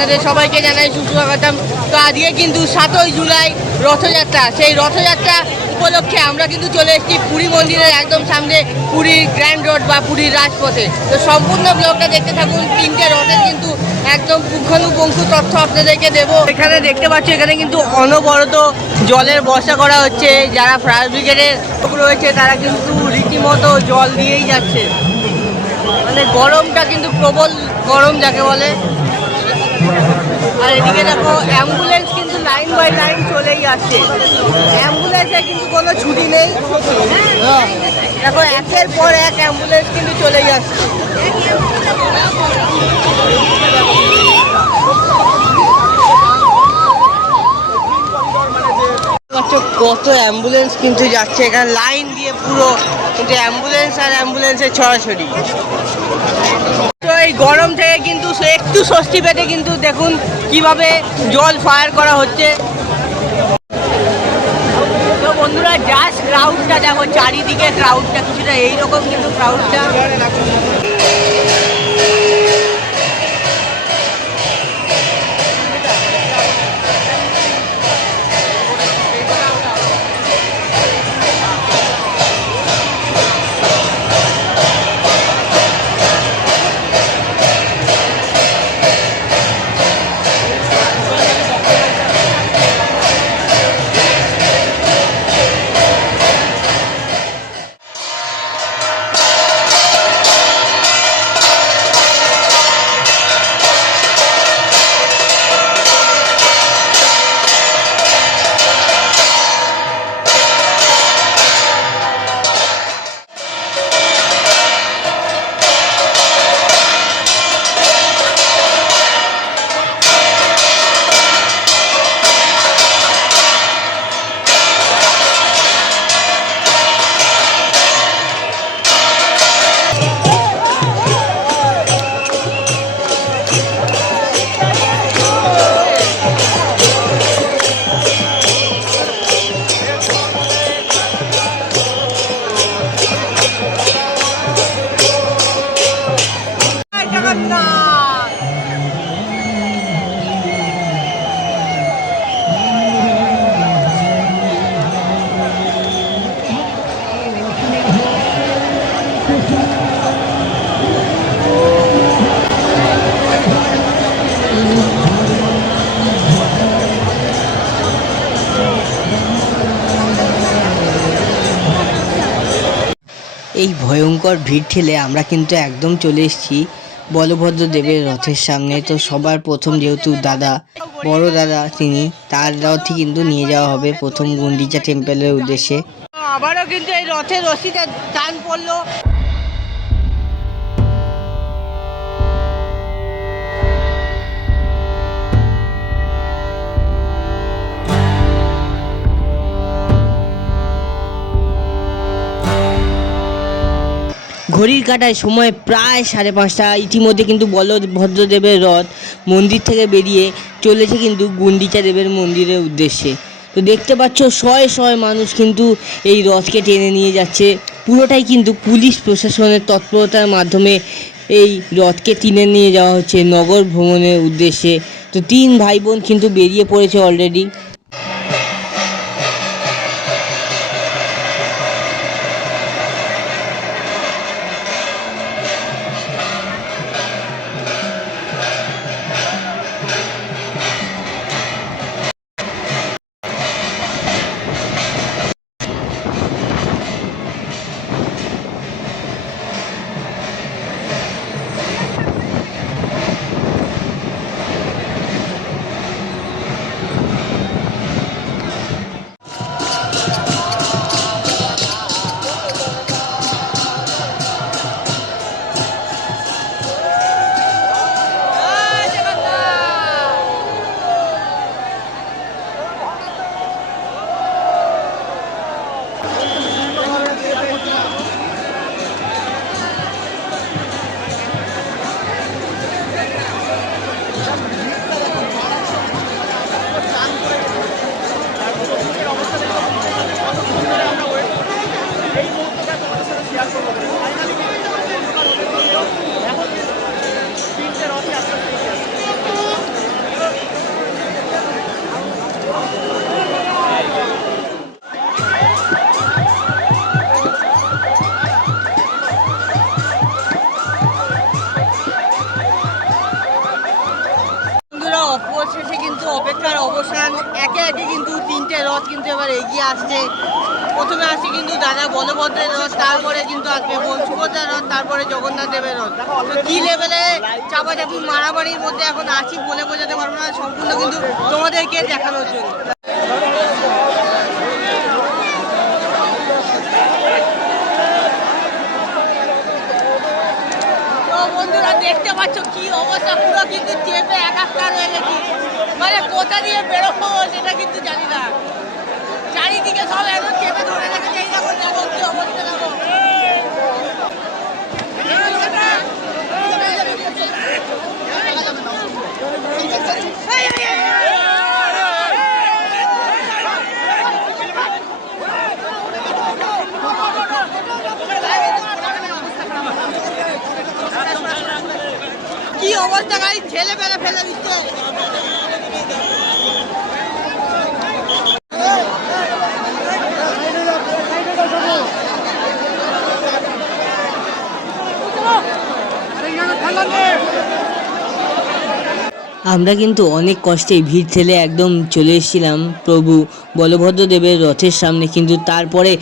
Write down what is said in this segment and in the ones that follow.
আপনাদের সবাইকে জানাই সুস্বাগতম। তো আজকে কিন্তু সাতই জুলাই রথযাত্রা। সেই রথযাত্রা উপলক্ষে আমরা কিন্তু চলে এসেছি পুরী মন্দিরের একদম সামনে পুরীর গ্র্যান্ড রোড বা পুরীর রাজপথে। তো সম্পূর্ণ ব্লগটা দেখতে থাকুন। তিনটে রথের কিন্তু একদম পুঙ্খানুপুঙ্খু তথ্য আপনাদেরকে দেবো। এখানে দেখতে পাচ্ছি, এখানে কিন্তু অনবরত জলের বর্ষা করা হচ্ছে। যারা ফায়ার ব্রিগেডের রয়েছে, তারা কিন্তু রীতিমতো জল দিয়েই যাচ্ছে। মানে গরমটা কিন্তু প্রবল গরম, যাকে বলে। আর এদিকে দেখো অ্যাম্বুলেন্স কিন্তু লাইন বাই লাইন চলেই যাচ্ছে অ্যাম্বুলেন্সে কিন্তু কোনো ছুটি নেই। দেখো, একের পর এক অ্যাম্বুলেন্স কিন্তু চলেই যাচ্ছে কত অ্যাম্বুলেন্স কিন্তু যাচ্ছে। এখানে লাইন দিয়ে পুরো, কিন্তু অ্যাম্বুলেন্স আর অ্যাম্বুলেন্সের ছড়াছড়ি। এই গরম থেকে কিন্তু একটু স্বস্তি পেতে কিন্তু দেখুন কীভাবে জল ফায়ার করা হচ্ছে। তো বন্ধুরা জাস্ট ক্রাউডটা দেখো, চারিদিকে ক্রাউডটা কিছুটা এইরকম কিন্তু ক্রাউডটা ভিড় ঠেলে আমরা কিন্তু একদম চলে এসেছি বলভদ্র দেবের রথের সামনে। তো সবার প্রথম যেহেতু দাদা, বড় দাদা তিনি, তার রথই কিন্তু নিয়ে যাওয়া হবে প্রথম গুন্ডিচা টেম্পলের উদ্দেশ্যে। আবারও কিন্তু এই রথের রশিতে টান পড়ল। ঘড়ির কাটায় সময় প্রায় সাড়ে পাঁচটা। ইতিমধ্যে কিন্তু বলভদ্রদেবের রথ মন্দির থেকে বেরিয়ে চলেছে কিন্তু গুন্ডিচা দেবের মন্দিরের উদ্দেশ্যে। তো দেখতে পাচ্ছ, শয়ে শয়ে মানুষ কিন্তু এই রথকে টেনে নিয়ে যাচ্ছে। পুরোটাই কিন্তু পুলিশ প্রশাসনের তৎপরতার মাধ্যমে এই রথকে টেনে নিয়ে যাওয়া হচ্ছে নগর ভ্রমণের উদ্দেশ্যে। তো তিন ভাই বোন কিন্তু বেরিয়ে পড়েছে অলরেডি একে কিন্তু তিনটে রথ কিন্তু এবার এগিয়ে আসছে। প্রথমে আসছে কিন্তু দাদা বলভদ্রের রথ, তারপরে কিন্তু আসবে সুভদ্রার রথ, তারপরে জগন্নাথ দেবের রথ। তো কি লেভেলে চাপাচাপি মারামারির মধ্যে এখন আছি বলে বোঝাতে পারব না, সম্পূর্ণ কিন্তু তোমাদেরকে দেখানোর জন্য। বন্ধুরা, দেখতে পাচ্ছ কি অবস্থা? পুরো কিন্তু চেপে একাকার হয়ে গেছি। মানে কোথা দিয়ে বেরোবো সেটা কিন্তু জানি না চারিদিকে সব একদম চেপে ধরে রেখেছে এই দেখো দেখো কি অবস্থা দেখো কি অবস্থা গাড়ি ছেলে ফেলে দিচ্ছে। আমরা কিন্তু অনেক কষ্টে ভিড় ঠেলে একদম চলে এসেছিলাম। প্রভু বলভদ্রদেবের রথের সামনে কিন্তু তারপরে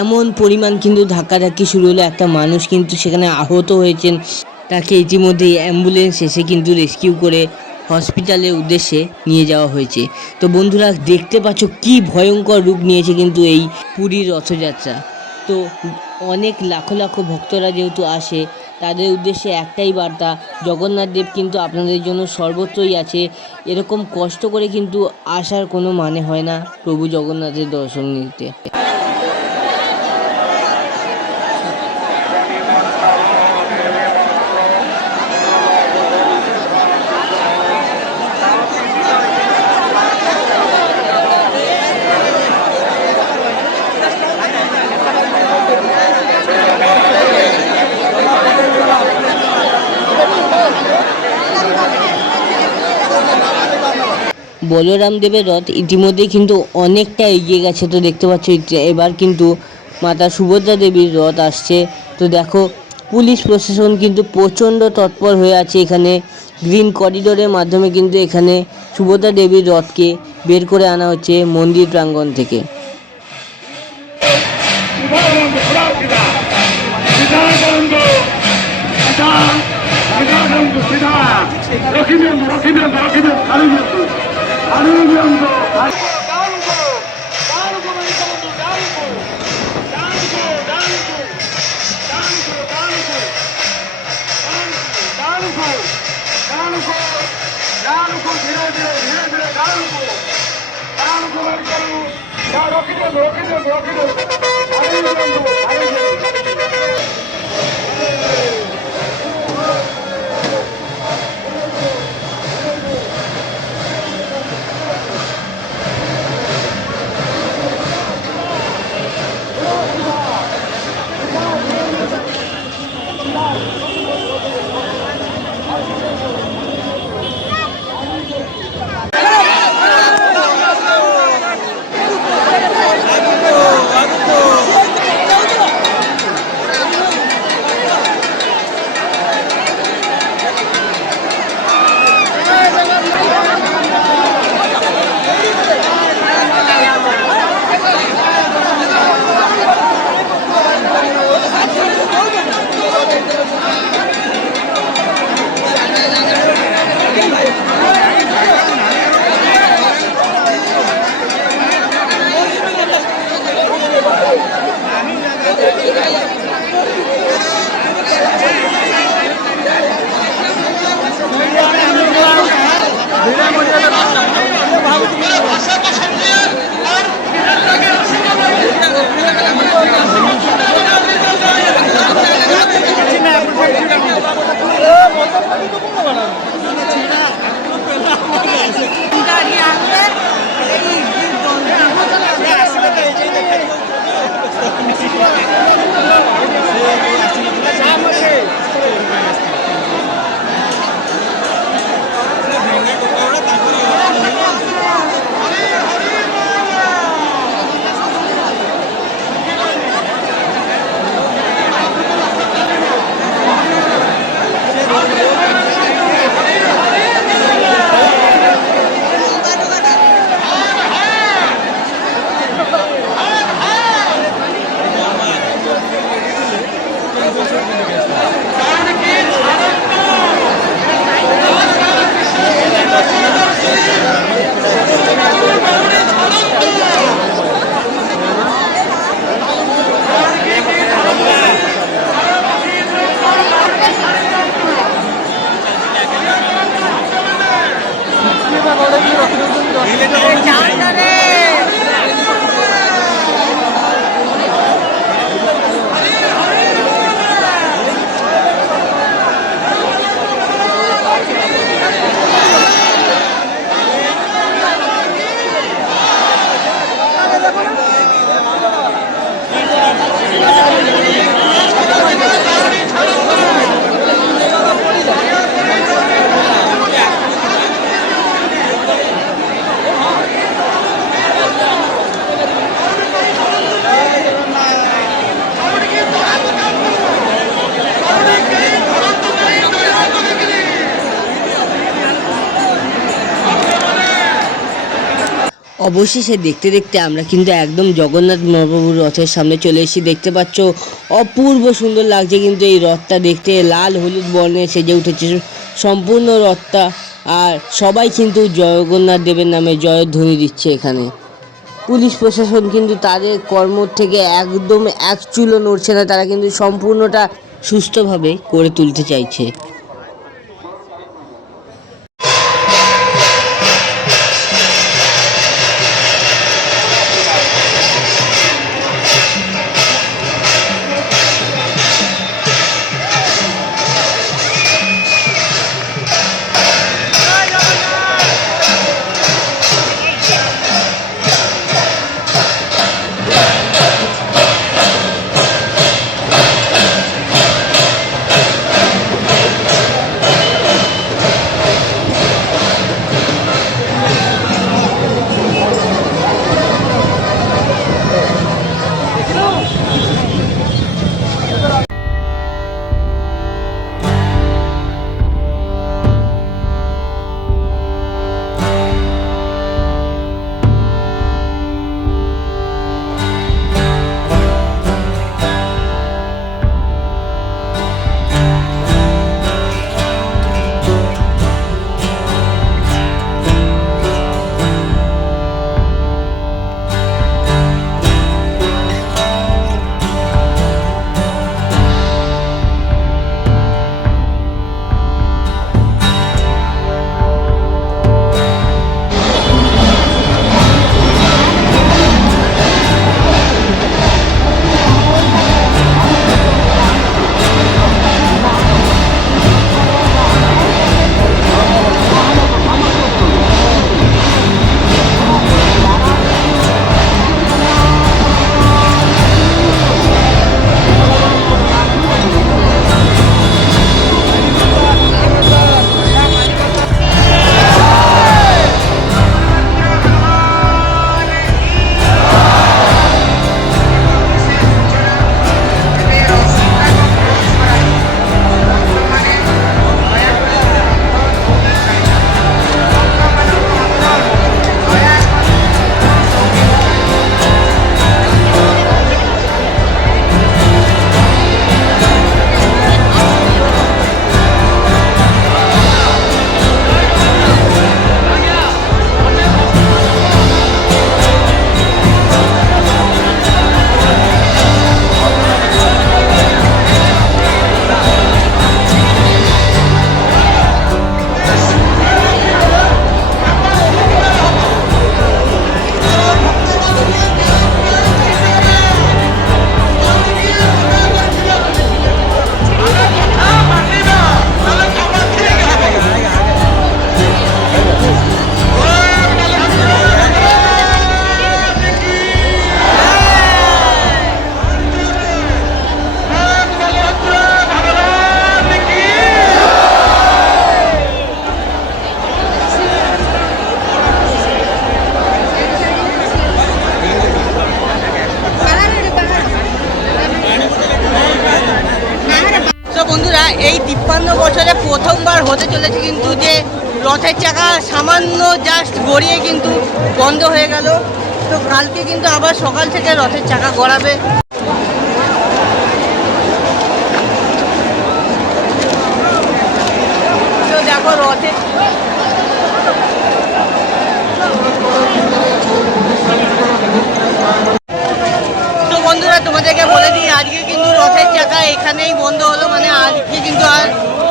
এমন পরিমাণ কিন্তু ধাক্কাধাক্কি শুরু হলো। একটা মানুষ কিন্তু সেখানে আহত হয়েছেন। তাকে ইতিমধ্যেই অ্যাম্বুলেন্স এসে কিন্তু রেস্কিউ করে হসপিটালের উদ্দেশ্যে নিয়ে যাওয়া হয়েছে। তো বন্ধুরা, দেখতে পাচ্ছ কি ভয়ঙ্কর রূপ নিয়েছে কিন্তু এই পুরীর রথযাত্রা। তো অনেক লাখো লাখো ভক্তরা যেহেতু আসে, তাদের উদ্দেশ্যে একটাই বার্তা, জগন্নাথ দেব কিন্তু আপনাদের জন্য সর্বত্রই আছে। এরকম কষ্ট করে কিন্তু আসার কোনো মানে হয় না প্রভু জগন্নাথের দর্শন নিতে। বলরাম দেবের রথ ইতিমধ্যেই কিন্তু অনেকটা এগিয়ে গেছে তো দেখতে পাচ্ছ এবার কিন্তু মাতা সুভদ্রা দেবীর রথ আসছে তো দেখো পুলিশ প্রশাসন কিন্তু প্রচণ্ড তৎপর হয়ে আছে এখানে গ্রিন করিডোরের মাধ্যমে কিন্তু এখানে সুভদ্রা দেবীর রথকে বের করে আনা হচ্ছে মন্দির প্রাঙ্গণ থেকে Rocimiento, Rocimiento, Rocimiento, Rocimiento, Rocimiento, Rocimiento, Rocimiento, Rocimiento. অবশেষে দেখতে দেখতে আমরা কিন্তু একদম জগন্নাথ মহাপ্রভুর রথের সামনে চলে এসেছি। দেখতে পাচ্ছ, অপূর্ব সুন্দর লাগছে কিন্তু এই রথটা দেখতে। লাল, হলুদ বর্ণে সেজে উঠেছে সম্পূর্ণ রথটা। আর সবাই কিন্তু জগন্নাথ দেবের নামে জয়ধ্বনি দিচ্ছে এখানে। পুলিশ প্রশাসন কিন্তু তাদের কর্ম থেকে একদম এক চুলো নড়ছে না, তারা কিন্তু সম্পূর্ণটা সুস্থভাবে করে তুলতে চাইছে। জাস্ট গড়িয়ে কিন্তু বন্ধ হয়ে গেল। তো কালকে কিন্তু আবার সকাল থেকে রথের চাকা গড়াবে। তো দেখো রথে তো বন্ধুরা, তোমাদেরকে বলে দিই, আজকে কিন্তু রথের চাকা এখানেই বন্ধ হলো। মানে আজকে কিন্তু আর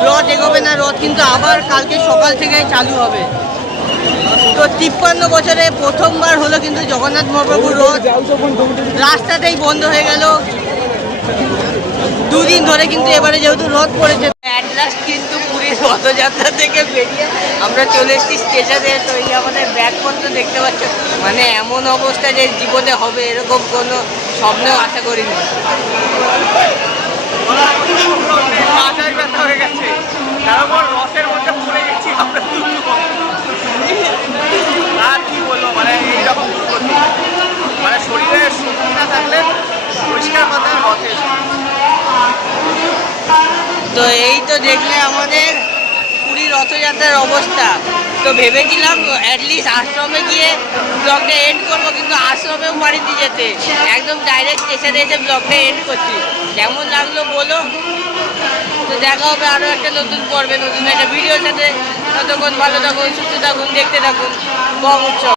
রথ এগোবে না। রথ কিন্তু আবার কালকে সকাল থেকে চালু হবে। তো তিপ্পান্ন বছরে প্রথমবার হলো কিন্তু জগন্নাথ মহাপ্রভুর রথ। রাস্তাতেই বন্ধ হয়ে গেল। দুদিন ধরে কিন্তু এবারে যেহেতু রোদ পড়েছে অ্যাট লাস্ট কিন্তু পুরীর রথযাত্রা থেকে বেরিয়ে আমরা চলে এসেছি স্টেশনে। তো এই আমাদের ব্যাগপত্র দেখতে পাচ্ছ। মানে এমন অবস্থা যে জীবনে হবে এরকম কোনো স্বপ্নেও আশা করিনি। মাথায় ব্যথা হয়ে গেছে। তারপর রথের মধ্যে পড়ে গেছি আমরা আর কি বলব মানে এইরকম দুর্গতি মানে না থাকলে পরিষ্কার তো এই তো দেখলে আমাদের পুরী রথযাত্রার অবস্থা। তো ভেবেছিলাম অ্যাটলিস্ট আশ্রমে গিয়ে ব্লগটা এন্ড করব, কিন্তু আশ্রমেও বাড়িতে যেতে। একদম ডাইরেক্ট স্টেশনে এসে ব্লগটা এন্ড করছি। কেমন লাগল বলো? তো দেখা হবে আরও একটা নতুন পর্বে, নতুন একটা ভিডিওর সাথে। ততক্ষণ ভালো থাকুন, সুস্থ থাকুন, দেখতে থাকুন। বম উৎসব।